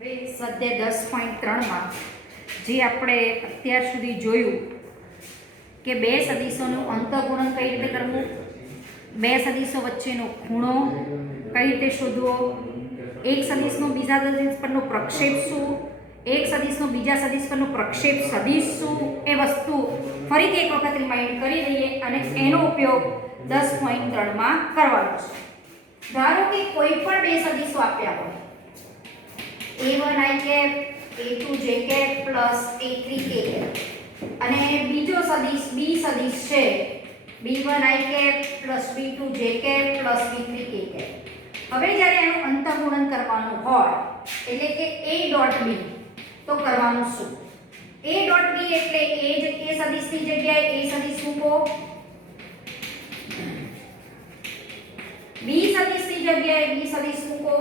હવે સ્વાધ્યાય 10.3માં જે આપણે અત્યાર સુધી જોયું કે બે સદિશોનું અંતઃગુણન કઈ રીતે કરવું, બે સદિશો વચ્ચેનો ખૂણો કઈ રીતે શોધવો, એક સદિશનો બીજા સદિશ પરનો પ્રક્ષેપ શું, એક સદિશનો બીજા સદિશ પરનો પ્રક્ષેપ સદિશ શું, એ વસ્તુ ફરીથી એક વખત રિમાઇન્ડ કરી દઈએ અને એનો ઉપયોગ 10.3માં કરવાનો છે. ધારો કે કોઈ પણ બે સદિશો આપ્યા હોય a1 i cap a2 j cap plus a3 k cap અને બીજો સદિશ b સદિશ છે b1 i cap plus b2 j cap plus b3 k cap. હવે જ્યારે એનું અંતઃગુણન કરવાનું હોય એટલે કે a ડોટ b તો કરવાનું શું? a ડોટ b એટલે એ સદિશની જગ્યાએ a સદિશ મૂકો, b સદિશની જગ્યાએ b સદિશ મૂકો,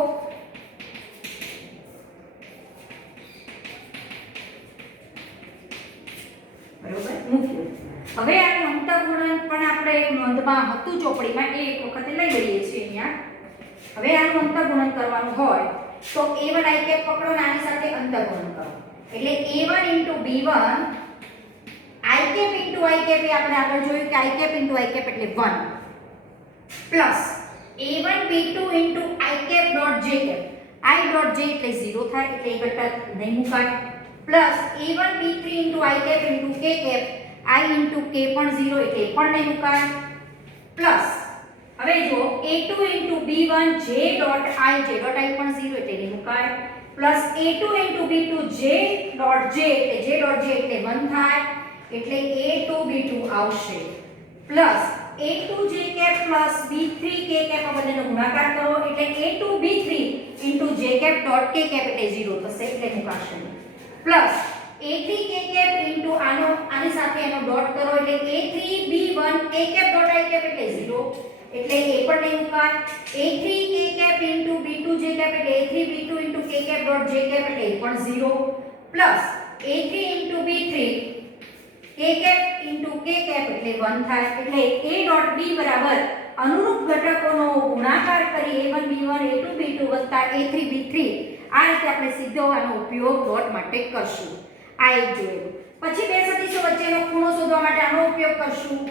બરોબર મૂક્યું. હવે આનું અંતઃગુણન પણ આપણે નોંધમાં હતું ચોપડીમાં એ એક વખત લઈ લઈએ છીએ અહીંયા. હવે આનું અંતઃગુણન કરવાનું હોય તો a1 i cap પકડો ને આની સાથે અંતઃગુણન કરો એટલે a1 * b1 i cap * i cap એ આપણે આગળ જોયું કે i cap * i cap એટલે 1 plus a1 b2 * i cap dot j cap i dot j એટલે 0 થાય એટલે એ ઘટક નહીં મુકાય plus a1 b3 * i cap * k cap i * k પણ 0 એટલે એ પણ નહીં મુકાય પ્લસ હવે જો a2 * b1 j dot i પણ 0 એટલે નહીં મુકાય plus a2 * b2 j dot j એટલે 1 થાય એટલે a2 b2 આવશે plus a2 j cap plus b3 k cap આ બંનેનો ગુણાકાર કરો એટલે a2 b3 * j cap dot k cap એટલે 0 થશે એટલે મુકાશે પ્લસ a3 k cap આની સાથે એનો ડોટ કરો એટલે a3 b1 k cap dot i cap એટલે 0 એટલે એ પણ નહીં મુકાય a3 k cap * b2 j cap એટલે a3 b2 * k cap dot j cap એટલે એ પણ 0 plus a3 * b3 k cap * k cap એટલે 1 થાય એટલે a ડોટ b બરાબર અનુરૂપ ઘટકોનો ગુણાકાર કરી a1 b1 a2 b2 a3 b3 આ રીતે આપણે સીધો આનો ઉપયોગ ડોટ માટે કરશું. આ એક જોયું. પછી બે સદિશો વચ્ચેનો ખૂણો શોધવા માટે આનો ઉપયોગ કરશું.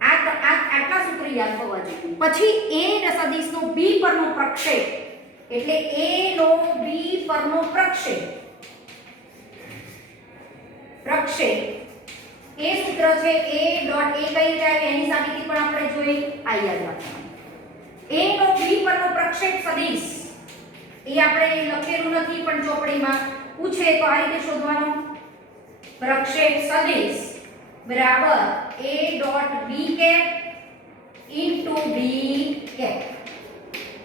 આટલા સૂત્ર યાદ હોવા જોઈએ. પછી a સદિશનો b પરનો પ્રક્ષેપ એટલે a નો b પરનો પ્રક્ષેપ એ સૂત્ર છે a ડોટ a કઈ રીતે આવે એની સાબિતી પણ આપણે જોઈ. આ યાદ રાખવાનું. a નો b પરનો પ્રક્ષેપ સદિશ એ આપણે લખેલું નથી પણ ચોપડીમાં પૂછે તો આ રીતે શોધવાનું. પ્રક્ષેપ સદિશ બરાબર a dot b cap * b cap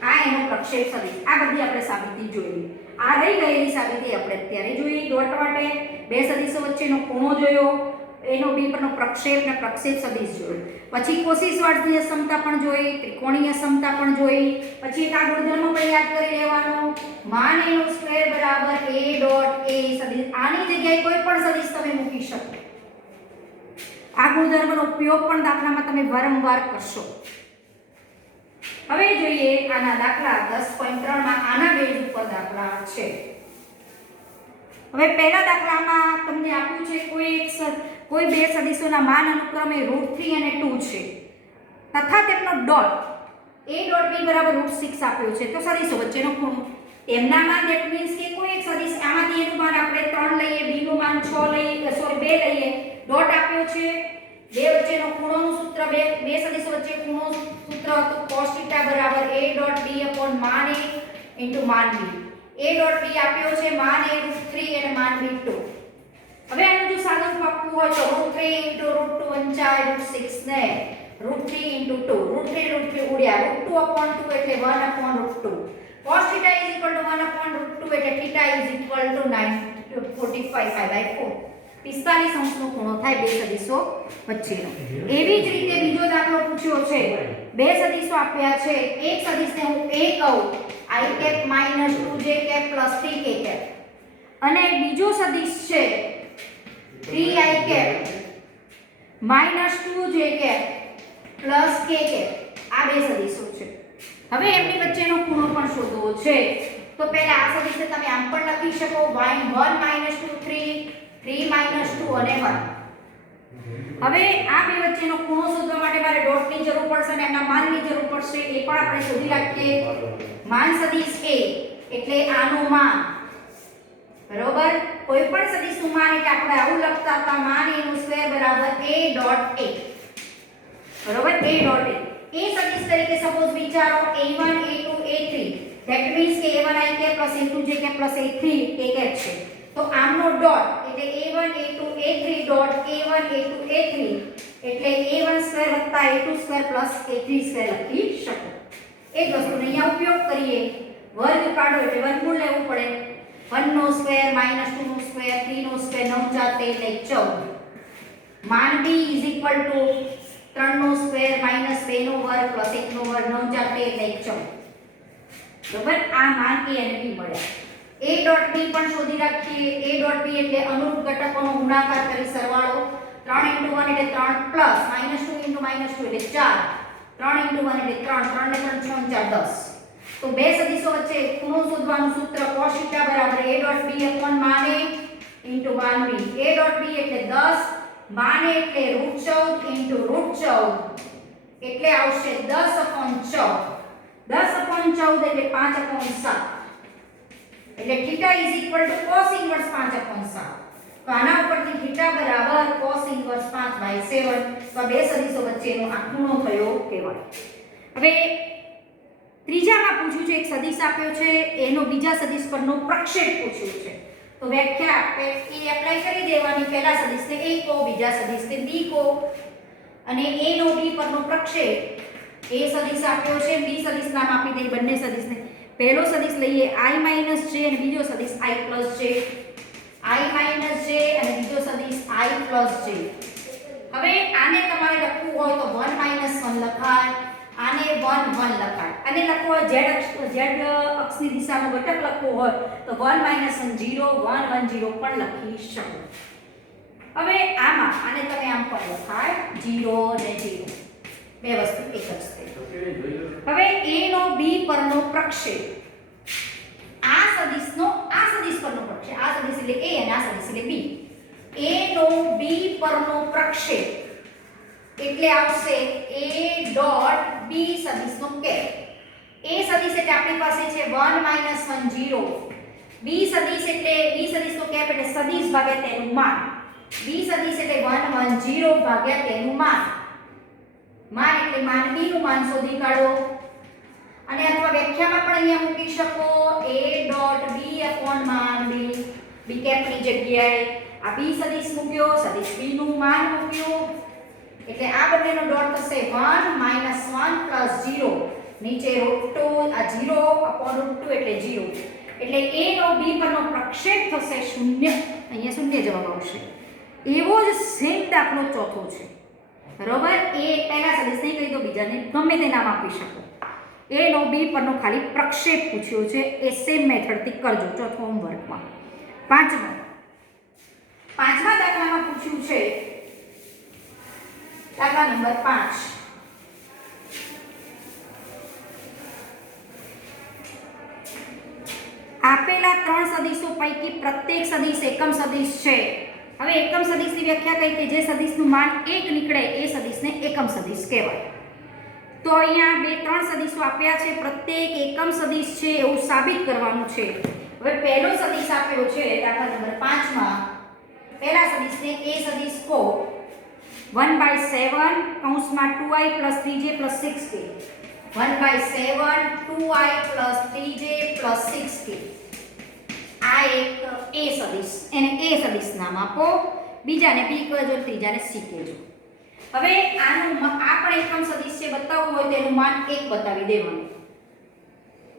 આ એનો પ્રક્ષેપ સદિશ. આ બધી આપણે સાબિતી જોઈ. આ રહી ગયેલી સાબિતી આપણે અત્યારે જોઈ ડોટ માટે. બે સદિશો વચ્ચેનો ખૂણો જોયો, એનો b પરનો પ્રક્ષેપ ને પ્રક્ષેપ સદિશ જોયો. પછી કોશિશ-વાર્ષની સમતા પણ જોઈ, ત્રિકોણીય સમતા પણ જોઈ. પછી એક આ ગુણધર્મ પણ યાદ કરી લેવાનો. માન a નો સ્ક્વેર બરાબર a ડોટ a સદિશ. આની જગ્યાએ કોઈ પણ સદિશ તમે મૂકી શકો. આ ગુણધર્મનો ઉપયોગ પણ દાખલામાં તમે વારંવાર કરશો. હવે જોઈએ આના દાખલા 10.3માં આના બેઝ ઉપર દાખલા છે. હવે પહેલા દાખલામાં તમને આપ્યું છે કોઈ બે સદિશોના માન અનુક્રમે √3 અને 2 છે તથા તેમનો ડોટ a ડોટ b બરાબર √6 આપ્યો છે. તો સદિશો વચ્ચેનો ખૂણો એમના માન ધેટ મીન્સ કે કોઈ એક સદિશ આમાંથી એનું માન આપણે 3 લઈએ, b નું માન 6 લઈએ, 2 લઈએ, ડોટ આપ્યો છે. બે વચ્ચેનો ખૂણોનું સૂત્ર બે સદિશો વચ્ચે ખૂણો સૂત્ર હતું cos θ બરાબર a ડોટ b માન a * માન b. a ડોટ b આપ્યો છે માન a √3 અને માન b 2. હવે આનું જો સાદું આપવું હોય તો √3 * √2 વંચાય √6 ને √3 * 2 √3 ઉડ્યા √2/2 એટલે 1/√2. cos θ = 1/√2 એટલે θ = 945/4. 45 અંશનો ખૂણો થાય બે સદિશો વચ્ચેનો. એવી જ રીતે બીજો દાખલો પૂછ્યો છે. બે સદિશો આપ્યા છે. એક સદિશને હું a કહું i cap - 2j cap plus 3k cap અને બીજો સદિશ છે 3i cap - 2j cap plus k cap. આ બે સદિશો છે. હવે એમની વચ્ચેનો ખૂણો પણ શોધવો છે તો પહેલા આ સદિશને તમે આમ પણ લખી શકો 1 2 3 3 2 અને 1. હવે આ બે વચ્ચેનો ખૂણો શોધવા માટે મારે ડોટની જરૂર પડશે અને એના માનની જરૂર પડશે એ પણ આપણે શોધી રાખીએ. માન સદિશ A એટલે આનું માન, બરોબર. કોઈ પણ સદિશનું માન એટલે આપણે આવું લખતા હતા માન A નું સ્ક્વેર બરાબર A ડોટ A, બરોબર. A ડોટ A એ સદિશ તરીકે સપોઝ વિચારો A1 A2 A3 that means કે A1 i કે plus A2 j કે plus A3 k કે છે તો આમનો ડોટ એટલે A1 A2 A3 dot A1 A2 A3 એટલે A1 સ્ક્વેર વત્તા A2 square plus A3 square લખી શકો. એ જ વસ્તુનો અહીંયા ઉપયોગ કરીએ. વર્ગ કાઢો એટલે વર્ગમૂળ લેવું પડે. 1 નો સ્ક્વેર -2 નો સ્ક્વેર 3 નો સ્ક્વેર 9 4 13 એટલે 14. માન B = 3 નો સ્ક્વેર -2 નો વર્ગ પ્લસ 1 નો વર્ગ 9 4 13 એટલે 14. બરાબર. આ માન A અને B મળ્યા. A ડોટ B પણ શોધી રાખીએ. A ડોટ B એટલે અનુરૂપ ઘટકોનો ગુણાકાર કરી સરવાળો 3 * 1 એટલે 3 પ્લસ -2 * -2 એટલે 4 3 * 1 એટલે 3 3 ને 3 6 4 10. તો બે સદિશો વચ્ચે ખૂણો શોધવાનું સૂત્ર cos θ બરાબર A ડોટ B / માન A * માન B. A ડોટ B એટલે 10 માન A એટલે √14 * √14 એટલે આવશે 10/14. 10/14 એટલે 5/7 એટલે θ cos ઇન્વર્સ 5/7. તો આના ઉપરથી θ બરાબર cos ઇન્વર્સ 5/7. તો આ બે સદિશો વચ્ચેનો આ ખૂણો થયો કહેવાય. હવે ત્રીજામાં પૂછ્યું છે એક સદિશ આપ્યો છે એનો બીજા સદિશ પરનો પ્રક્ષેપ પૂછ્યું છે. તો વ્યાખ્યા આપણે એ એપ્લાય કરી દેવાની. પહેલા સદિશને A કહો, બીજા સદિશને B કહો અને A નો B પરનો પ્રક્ષેપ. A સદિશ આપ્યો છે, B સદિશ નામ આપી દઈએ બંને સદિશને. પહેલો સદિશ લઈએ I - j અને બીજો સદિશ I + j. I - j અને બીજો સદિશ I + j. હવે આને તમારે લખવું હોય તો 1 - 1 લખાય, આને 1 1 લખાય. આને લખવો હોય z અક્ષની દિશાનો ઘટક લખવો હોય તો 1 - 1 0 1 1 0 પણ લખી શકો. હવે આમાં આને તમે આમ પણ લખાય 0 અને 0. બે વસ્તુ એક જ થઈ. હવે A નો B પરનો પ્રક્ષેપ. આ સદિશનો આ સદિશ પરનો પ્રક્ષેપ. આ સદિશ એટલે A અને આ સદિશ એટલે B. A નો B પરનો પ્રક્ષેપ એટલે આવશે A ડોટ B સદિશનો કેપ. A સદિશ એટલે આપણી પાસે છે 1 - 1 0. B સદિશ એટલે B સદિશનો કેપ એટલે સદિશ ભાગ્યા તેનું માન. B સદિશ એટલે 1 1 0 ભાગ્યા તેનું માન. માન એટલે માન B નું માન શોધી કાઢો. અને અથવા વ્યાખ્યામાં પણ અહીંયા મૂકી શકો A ડોટ B / માન B. B કેપની જગ્યાએ આ B સદિશ મૂક્યો, સદિશ B નું માન મૂક્યું. એટલે આ બંનેનો ડોટ થશે 1 - 1 + 0 નીચે √2 આ 0/√2 એટલે 0. એટલે A નો B પરનો પ્રક્ષેપ થશે 0. અહીંયા 0 જવાબ આવશે. એવો જ સેમ દાખલો ચોથો છે. બરોબર. એ પહેલા સદિશ નહીં કહી તો બીજાને ગમે તે નામ આપી શકો. A નો B પરનો ખાલી પ્રક્ષેપ પૂછ્યો છે. એ સેમ મેથડથી કરજો ચોથો હોમવર્કમાં. પાંચમા દાખલામાં પૂછ્યું છે દાખલા નંબર 5. આપેલા ત્રણ સદિશો પૈકી પ્રત્યેક સદિશ એકમ સદિશ છે. હવે એકમ સદિશની વ્યાખ્યા કઈ કે જે સદિશનું માન 1 નીકળે એ સદિશને એકમ સદિશ કહેવાય. તો અહીંયા બે ત્રણ સદિશો આપ્યા છે, પ્રત્યેક એકમ સદિશ છે એવું સાબિત કરવાનું છે. હવે પહેલો સદિશ આપ્યો છે દાખલા નંબર 5 માં. પહેલા સદિશને A સદિશ કહો 1/7 કૌંસમાં 2i + 3j + 6k. 1/7 2i + 3j + 6k. આ એક A સદિશ, એને A સદિશ નામ આપો. બીજાને B કહેજો, ત્રીજાને C કહેજો. હવે આનું આ પણ એકમ સદિશ છે, બતાવવું હોય તો એનું માન 1 બતાવી દેવાનું.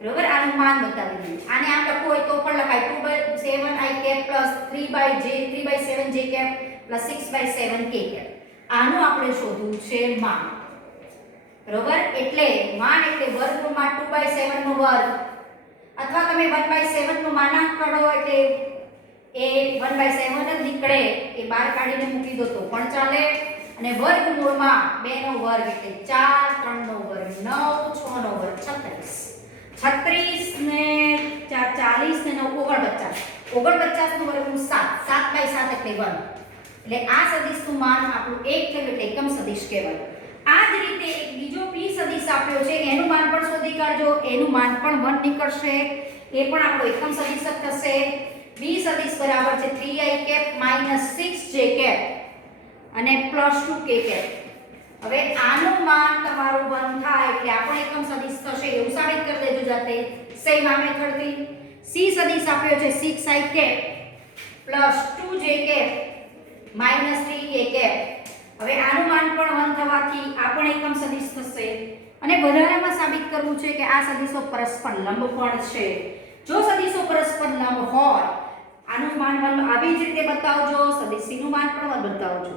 બરોબર. આનું માન બતાવી દેવું. આને આમ લખવું હોય તો પણ લખાય 2/7i + 3/7j + 6/7k. આનું આપણે શોધવું છે માન. બરોબર. એટલે માન એટલે વર્ગમૂળમાં 2/7 નો વર્ગ અથવા તમે 1/7 નો માનાંક કાઢો એટલે એ 1/7 જ નીકળે એ બહાર કાઢીને મૂકી દો તો પણ ચાલે. અને વર્ગમૂળમાં 2 નો વર્ગ એટલે 4 3 નો વર્ગ 9 6 નો વર્ગ 36 49 નું વર્ગમૂળ 7, 7/7 એટલે 1, એટલે આ સદિશનું માન આપણું 1 થયું એટલે એકમ સદિશ કહેવાય. આ જ રીતે એક બીજો p સદિશ આપ્યો છે, એનું માન પણ શોધી કાઢજો. એનું માન પણ 1 નીકળશે, એ પણ આપણો એકમ સદિશ જ થશે. b સદિશ બરાબર છે 3i - 6j અને +2k. હવે આનું માન તમારું 1 થાય એટલે આ પણ એકમ સદિશ થશે, એવું સાબિત કરી દેજો જાતે. સેમ આ મેથડથી c સદિશ આપ્યો છે 6i + 2j -3k. હવે આનું માન પણ 1 થવાથી આ પણ એકમ સદિશ થશે. અને વધારામાં સાબિત કરવું છે કે આ સદિશો પરસ્પર લંબ પણ છે. જો સદિશો પરસ્પર લંબ હોય, આનું માન 1 આવી જ રીતે બતાવજો, સદિશ c નું માન પણ 1 બતાવજો.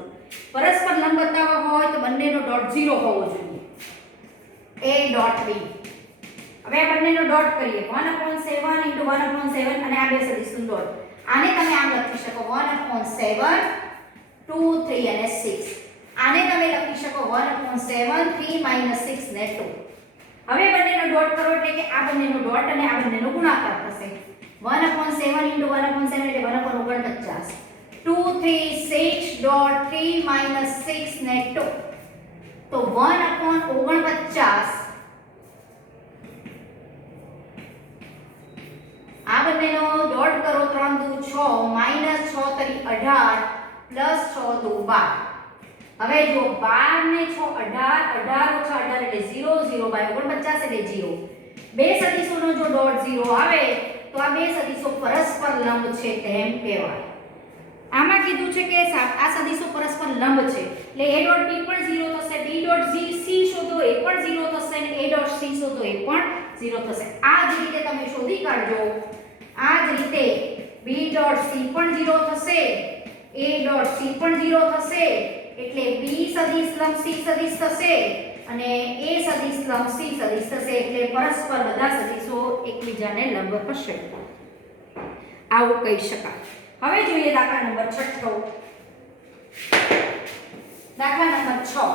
પરસ્પર લંબ બતાવવા હોય તો બંનેનો ડોટ 0 હોવો જોઈએ. a dot b. હવે આ બંનેનો ડોટ કરીએ. 1/7 * 1/7 અને આ બે સદિશનો ડોટ. આને તમે આમ લખી શકો 1/7 2 3 અને 6. આને તમે લખી શકો 1/7 3 - 6 ને 2. હવે બંનેનો ડોટ કરો એટલે કે આ બંનેનો ડોટ અને આ બંનેનો ગુણાકાર થશે. 1/7 * 1/7 એટલે 1/49. 2 3 6 ડોટ 3 - 6 ને 2. તો 1/49. આ બંનેનો ડોટ કરો 3 દુ 6 - 6 તરી 18 + 6 દુ 12. હવે જો 12 ને 6 18 18 - 18 એટલે 0 0/49 એટલે 0. બે સદિશોનો જો ડોટ 0 આવે તો આ બે સદિશો પરસ્પર લંબ છે તેમ કહેવાય. આમાં કીધું છે કે આ સદિશો પરસ્પર લંબ છે એટલે a ડોટ b પણ 0 થશે, b ડોટ c શોધો એ પણ 0 થશે અને a ડોટ c શોધો એ પણ 0 થશે. આ જ રીતે તમે શોધી કાઢજો. આ જ રીતે b ડોટ c પણ 0 થશે, a ડોટ c પણ 0 થશે, એટલે b સદિશ લંબ c સદિશ થશે અને a સદિશ લંબ c સદિશ થશે, એટલે પરસ્પર બધા સદિશો એકબીજાને લંબ હશે. આવું કહી શકાય. હવે જોઈએ દાખલા નંબર 6. દાખલા નંબર 6.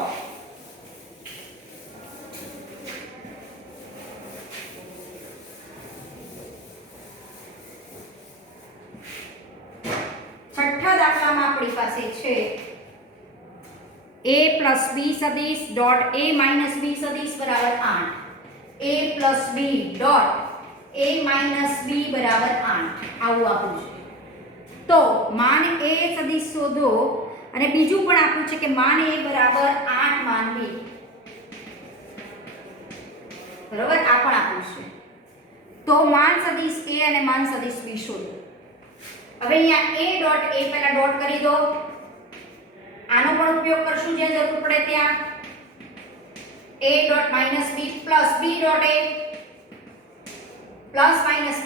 છઠ્ઠા દાખલામાં આપણી પાસે છે a + b સદિશ ડોટ a - b સદિશ બરાબર 8. a + b dot a - b બરાબર 8 આવું આપ્યું છે. તો માન a સદિશ શોધો અને બીજું પણ આપ્યું છે કે માન a બરાબર 8 માન b. બરાબર, આ પણ આપ્યું છે. તો માન સદિશ a અને માન સદિશ b શોધો. હવે અહીંયા a ડોટ a પહેલા ડોટ કરી દો. આનો પણ ઉપયોગ કરશું જ્યાં જરૂર પડે ત્યાં. a dot -b plus b dot a plus minus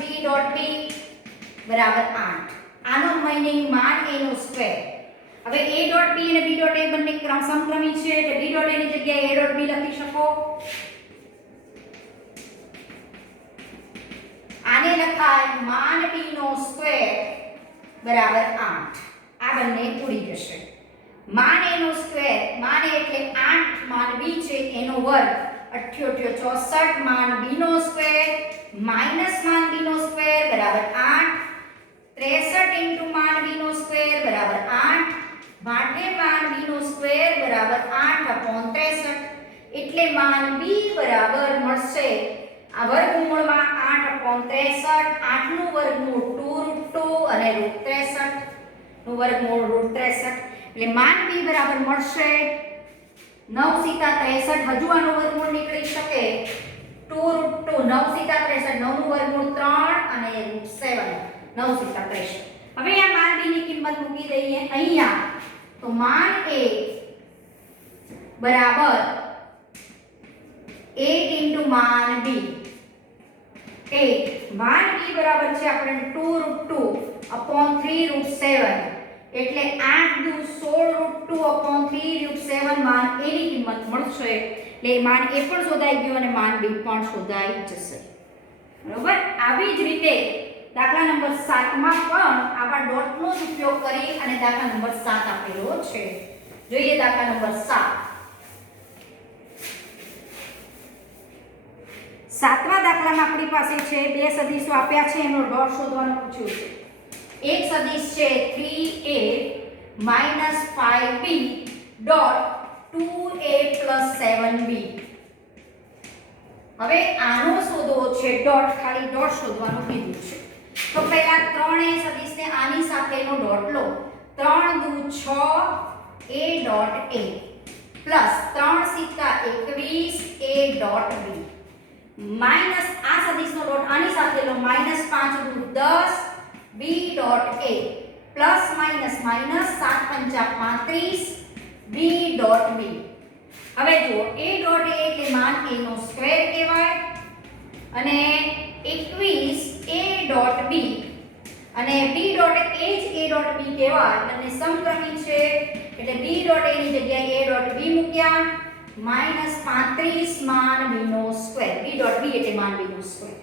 b dot b બરાબર 8. આનો મીનિંગ માન a નો સ્ક્વેર. હવે a ડોટ b અને b ડોટ a બંને સમક્રમી છે એટલે b ડોટ a ની જગ્યાએ a ડોટ b લખી શકો. આને લખાય માન b નો સ્ક્વેર બરાબર 8. આ બંને ઉડી જશે. માન a નો સ્ક્વેર, માન a એટલે 8 માન b છે એનો વર્ગ 88 64 માન b નો સ્ક્વેર માઈનસ માન b નો સ્ક્વેર બરાબર 8. 63 * માન b નો સ્ક્વેર બરાબર 8 ભાગે માન b નો સ્ક્વેર બરાબર 8/63. એટલે માન b બરાબર મળશે આ વર્ગમૂળમાં 8/63. 8 નું વર્ગમૂળ 2√2 અને √63 નું વર્ગમૂળ √63. એટલે માન b બરાબર મળશે 9 સીતા 63. હજુ આનું વર્ગમૂળ નીકળી શકે 2√2 9 સીતા 63 9 નું વર્ગમૂળ 3 અને √7 9 સીતા 63. હવે આ માન b ની કિંમત મૂકી દઈએ અહીંયા. તો માન a બરાબર 8 * માન b. 8 માન b બરાબર છે આપણે 2√2/3√7 એટલે 8 દુ 16√2/3√7 માન a ની કિંમત મળશે. એટલે માન a પણ શોધાઈ ગયું અને માન b પણ શોધાઈ જશે. બરોબર, આવી જ રીતે દાખલા નંબર 7 માં પણ આવા ડોટનો જ ઉપયોગ કરી અને દાખલા નંબર 7 આપેલો છે. જોઈએ દાખલા નંબર 7. સાતમા દાખલામાં આપણી પાસે છે બે સદિશો આપ્યા છે, એનો ડોટ શોધવાનું પૂછ્યું છે. એક સદિશ છે 3a - 5b dot 2a + 7b. હવે આનો શોધવો છે ડોટ, ખાલી ડોટ શોધવાનું કીધું છે. તો પહેલા 3a સદિશને આની સાથેનો ડોટ લો. 3 દુ 6 a ડોટ a પ્લસ 3 સિક્કા 21 a ડોટ b માઈનસ આ સદિશનો ડોટ આની સાથે લો. -5 દુ 10 b dot a plus minus minus 7 પંચા 35 b ડોટ b. હવે જુઓ a ડોટ a એટલે માન a નો સ્ક્વેર કહેવાય અને 21 a ડોટ b અને b ડોટ a જ a ડોટ b કહેવાય અને સમક્રમી છે એટલે b ડોટ a ની જગ્યાએ a ડોટ b મૂક્યા -35 માન b નો સ્ક્વેર. b ડોટ b એટલે માન b નો સ્ક્વેર.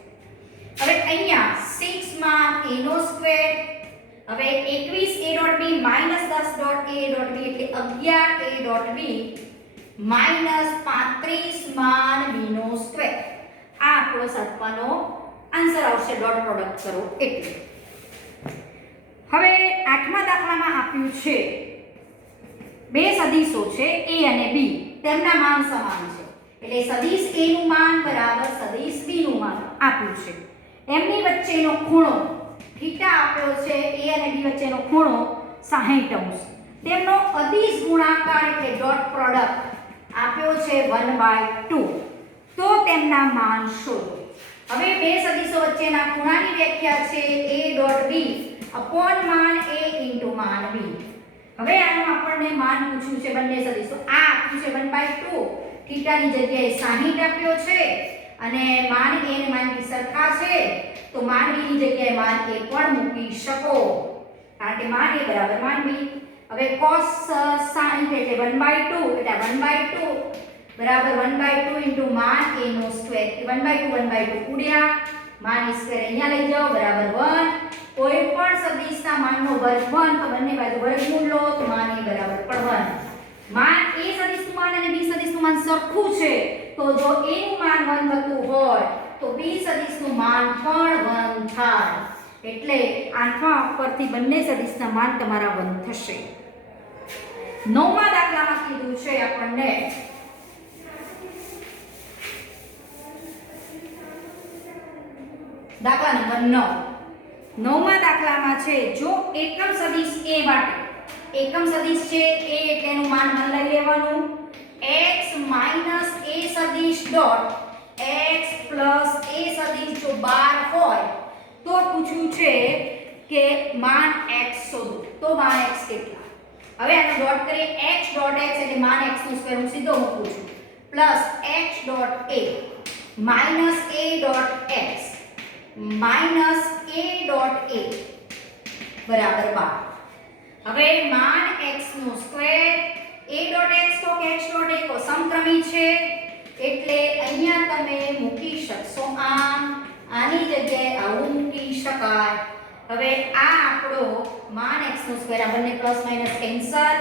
હવે અહીંયા 6 માન a નો સ્ક્વેર. હવે 21 a dot b -10 dot a dot b એટલે 11 a ડોટ b -35 માન b નો સ્ક્વેર. આ આપણો સાતમાનો આન્સર આવશે ડોટ પ્રોડક્ટ કરો એટલે. હવે આઠમા દાખલામાં આપ્યું છે બે સદિશો છે a અને b, તેમના માન સમાન છે એટલે સદિશ a નું માન બરાબર સદિશ b નું માન આપ્યું છે. એમની વચ્ચેનો ખૂણો થીટા આપ્યો છે, a અને b વચ્ચેનો ખૂણો 60°. તેમનો અદિશ ગુણાકાર એટલે ડોટ પ્રોડક્ટ આપ્યો છે 1/2. તો તેમના માન શોધો. હવે બે સદિશો વચ્ચેના ખૂણાની વ્યાખ્યા છે a ડોટ b અપોન માન a ઇન્ટુ માન b. હવે આનું આપણને માન પૂછ્યું છે બંને સદિશો. આ આપ્યું છે 1/2, થીટાની જગ્યાએ 60 આપ્યો છે અને માન a અને માન b સરખા છે તો માન b ની જગ્યાએ માન a પણ મૂકી શકો કારણ કે માન a બરાબર માન b. હવે cos 60 એટલે 1/2 એટલે 1/2 બરાબર 1/2 ઇન્ટુ માન a નો સ્ક્વેર. 1/2 ઉડ્યા, માન a સ્ક્વેર અહીંયા લઈ જાઓ બરાબર 1. કોઈ પણ સદિશના માનનો વર્ગ 1 તો બંને બાજુ વર્ગમૂળ લો તો માન a બરાબર પણ 1. માન a સદિશનું માન અને b સદિશનું માન સરખું છે તો જો a નું માન 1 થતું હોય તો b સદિશનું માન પણ 1 થાય. એટલે આઠમા પરથી બંને સદિશના માન તમારા 1 થશે. નવમા દાખલામાં કીધું છે આપણને દાખલા નંબર 9. નવમા દાખલામાં છે જો એકમ સદિશ a માટે, એકમ સદિશ છે a એટલે એનું માન 1 લઈ લેવાનું, x માઈનસ a સદિશ ડોટ x પ્લસ a સદિશ જો 12 હોય તો પૂછ્યું છે કે માન x શોધો. તો માન x કેટલા? હવે આનો ડોટ કરીએ. x ડોટ x એટલે માન x નો સ્ક્વેર હું સીધો મૂકું છું plus x dot a minus a dot x minus a dot a બરાબર 12. હવે માન x નો સ્ક્વેર a ડોટ x તો કે x ડોટ a તો સમક્રમી છે એટલે અહીંયા તમે મૂકી શકશો આની જગ્યાએ આવું મૂકી શકાય. હવે આ આપણો માન x નો સ્ક્વેર આ બંને પ્લસ માઈનસ કેન્સલ.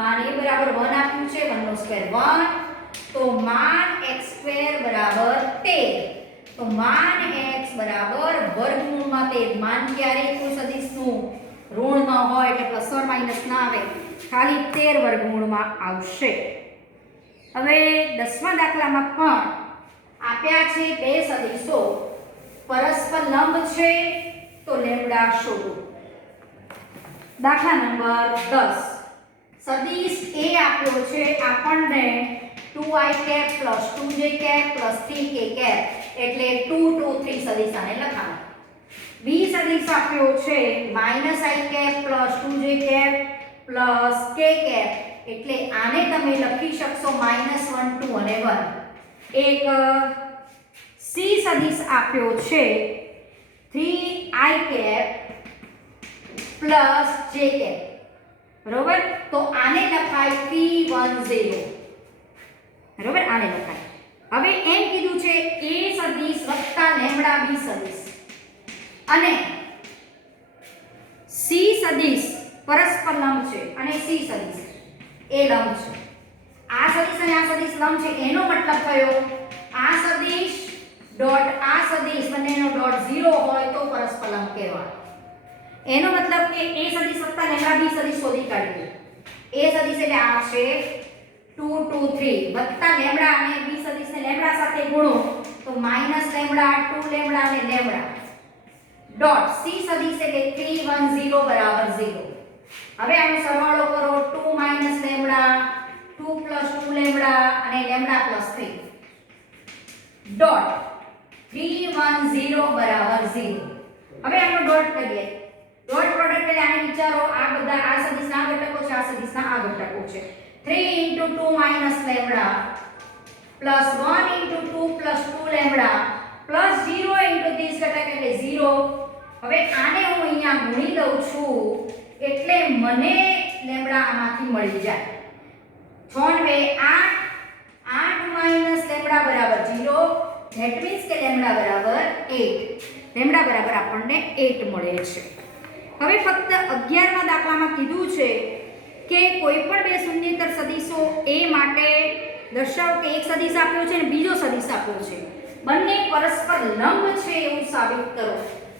માન a બરાબર 1 આપ્યું છે, 1 નો સ્ક્વેર 1 તો માન x સ્ક્વેર બરાબર 13. તો માન x બરાબર વર્ગમૂળમાં 13. માન ક્યારે કોઈ સદિશનું ઋણ ન હોય એટલે પ્લસ ઓર માઈનસ ના આવે, ખાલી 13 વર્ગમૂળમાં આવશે. હવે 10મા દાખલામાં પણ આપ્યા છે બે સદિશો પરસ્પર લંબ છે તો લેમ્બડા શોધો. દાખલા નંબર 10. સદિશ a આપ્યો છે આપણને 2i cap plus 2j cap plus 3k cap એટલે 2 2 3 સદિશ આને લખાય. b સદિશ આપ્યો છે -i cap plus 2j cap plus k cap એટલે આને તમે લખી શકશો -1 2 અને 1. એક c સદિશ આપ્યો છે 3i cap plus j cap બરોબર તો આને લખાય 310 બરોબર આને લખાય. હવે એમ કીધું છે a સદિશ વત્તા લેમ્બડા b સદિશ અને c સદિશ પરસ્પર લંબ છે અને c સદિશ એ લંબ છે. આ સદિશ અને આ સદિશ લંબ છે એનો મતલબ કયો? આ સદિશ ડોટ ડોટ 0 હોય તો પરસ્પર લંબ કહેવાય. એનો મતલબ કે a સદિશ વત્તા લેમ્ડા b સદિશ શોધી કાઢીએ. a સદિશ એટલે આ છે 2 2 3 વત્તા લેમ્ડા અને b સદિશને લેમ્ડા સાથે ગુણો તો માઈનસ લેમ્ડા 2 લેમ્ડા અને લેમ્ડા ડોટ c સદિશ એટલે 3 1 0 બરાબર 0. હવે આનો સરવાળો કરો 2 માઈનસ લેમ્ડા 2 પ્લસ 2 લેમ્ડા અને લેમ્ડા પ્લસ 3 ડોટ 3 1 0 બરાબર 0. હવે આનો ડોટ કરીએ. ડોટ પ્રોડક્ટ એટલે આને વિચારો આ બધા આ સદિશના ઘટકો છે, આ સદિશના આ ઘટકો છે. 3 into 2 minus lambda plus 1 into 2 plus 2 lambda plus 0 into this ઘટક એટલે 0. હવે આને હું અહીંયા ગુણી દઉં છું એટલે મને લેમ્ડા આમાંથી મળી જાય. 6 ને 8 minus લેમ્ડા બરાબર 0. that means કે લેમ્ડા બરાબર 8. લેમ્ડા બરાબર આપણને 8 મળે છે. હવે ફક્ત 11મા દાખલામાં કીધું છે કે કોઈ પણ બે શૂન્યેતર સદિશો a માટે દર્શાવો કે એક સદિશ આપ્યો છે અને બીજો સદિશ આપ્યો છે, બંને પરસ્પર લંબ છે એવું સાબિત કરો.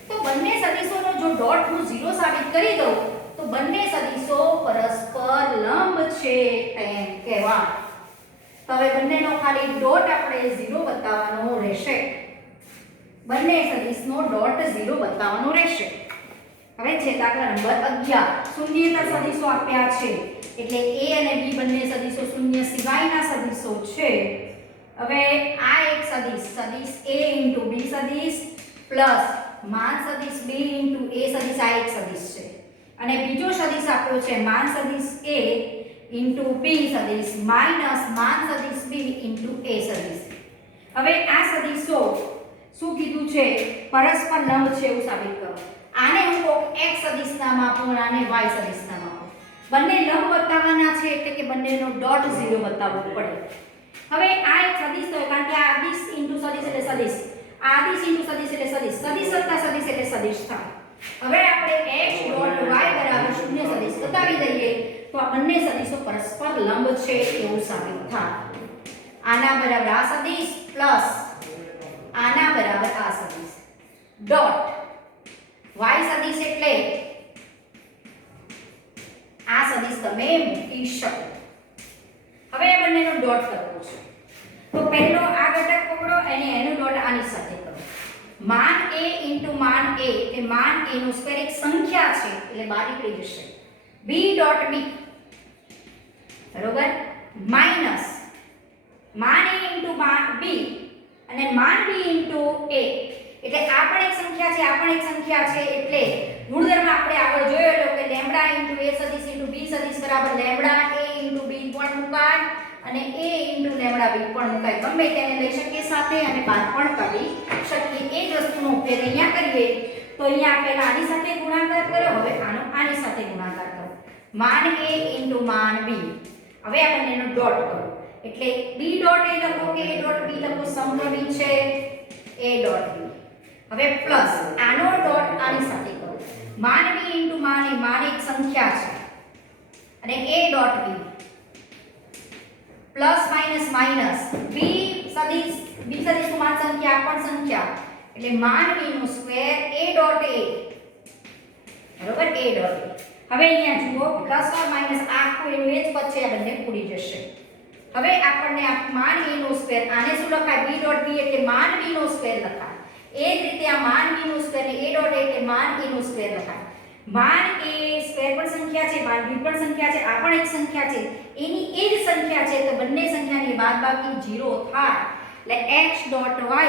તો બંને સદિશોનો જો ડોટ હું 0 સાબિત કરી દઉં તો બંને સદિશો પરસ્પર લંબ છે તેમ કહેવાય. તો હવે બંનેનો ખાલી ડોટ આપણે 0 બતાવવાનો રહેશે. બંને સદિશનો ડોટ 0 બતાવવાનો રહેશે. હવે છે દાખલા નંબર 11. શૂન્યેતર સદિશો આપ્યા છે એટલે a અને b બંને સદિશો શૂન્ય સિવાયના સદિશો છે. હવે આ એક સદિશ a * b સદિશ પ્લસ માન સદિશ b * a સદિશ આ એક સદિશ છે અને બીજો સદિશ આપ્યો છે માન સદિશ a * b સદિશ માઈનસ માન સદિશ b * a સદિશ. હવે આ સદિશો શું કીધું છે? પરસ્પર લંબ છે એવું સાબિત કરો. આને હું x સદિશ નામ આપું અને આને y સદિશ નામ આપું. બંને લંબ બતાવવાના છે એટલે કે બંનેનો ડોટ 0 બતાવવો પડે. હવે આ એક સદિશ તો કારણ કે આ આદિશ ઇન્ટુ સદિશ એટલે સદિશ, આ આદિશ ઇન્ટુ સદિશ એટલે સદિશ, સદિશ વત્તા સદિશ એટલે સદિશ થાય. હવે આપણે x ડોટ y બરાબર 0 સદિશ બતાવી દઈએ તો આ બંને સદિશો પરસ્પર લંબ છે એવું સાબિત થાય. આના બરાબર આ સદિશ પ્લસ આના બરાબર આ સદિશ ડોટ y સદિશ એટલે આ સદિશ તમે મૂકી શકો. હવે આ બંનેનો ડોટ કરવો છે તો પહેલો આ ઘટક પકડો અને એનો ડોટ આની સાથે કરો. માન a * માન a એટલે માન a નો સ્ક્વેર એક સંખ્યા છે એટલે બહાર નીકળી જશે. b ડોટ b બરોબર માઈનસ માન a * માન b અને માન b * a એટલે આ પણ એક સંખ્યા છે, આ પણ એક સંખ્યા છે એટલે ગુણધર્મ આપણે આગળ જોયેલો કે લેમ્ડા * a સદિશ * b સદિશ બરાબર લેમ્ડા a * b પણ મુકાય અને a * લેમ્ડા b પણ મુકાય. ગમે તેને લઈ શકીએ સાથે અને બાદ પણ કરી શકીએ. એ જ વસ્તુનો ઉપયોગ અહીંયા કરીએ તો અહીંયા પહેલા આની સાથે ગુણાકાર કર્યો, હવે આનો આની સાથે ગુણાકાર કરો. માન a * માન b. હવે આ બંનેનો ડોટ કરો એટલે b ડોટ a લખો કે a ડોટ b લખો, સમકળી છે a ડોટ b. હવે પ્લસ આનો ડોટ આની સાથે કરો. માન b * માન a માન એક સંખ્યા છે અને a dot b plus minus minus b સદિશ માન સંખ્યા પણ સંખ્યા એટલે માન b નો સ્ક્વેર a ડોટ a બરોબર a ડોટ a. હવે અહીંયા જુઓ પ્લસ ઓર માઈનસ આખું એનું એ જ પદ છે, આ બંને ઉડી જશે. હવે આપણને આ માન a નો સ્ક્વેર આને શું લખાય? b ડોટ b એટલે માન b નો સ્ક્વેર લખાય. એ જ રીતે આ માન b નો સ્ક્વેર ને a ડોટ a એટલે માન a નો સ્ક્વેર લખાય. માન a સ્ક્વેર પણ સંખ્યા છે, માન b પણ સંખ્યા છે, આ પણ એક સંખ્યા છે, એની એ જ સંખ્યા છે તો બંને સંખ્યાની બાદબાકી 0 થાય એટલે x ડોટ y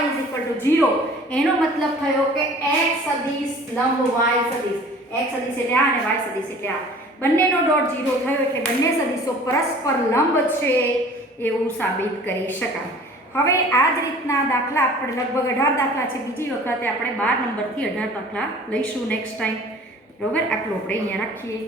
0. એનો મતલબ થયો કે x સદિશ લંબ y સદિશ, x સદિશ એટલે આ અને y સદિશ એટલે આ, બંનેનો ડોટ 0 થયો એટલે બંને સદિશો પરસ્પર લંબ છે એવું સાબિત કરી શકાય. હવે આ જ રીતના દાખલા આપણે લગભગ 18 દાખલા છે, બીજી વખતે આપણે 12 નંબરથી 18 દાખલા લઈશું નેક્સ્ટ ટાઈમ. બરોબર, આટલું આપણે અહીંયા રાખીએ.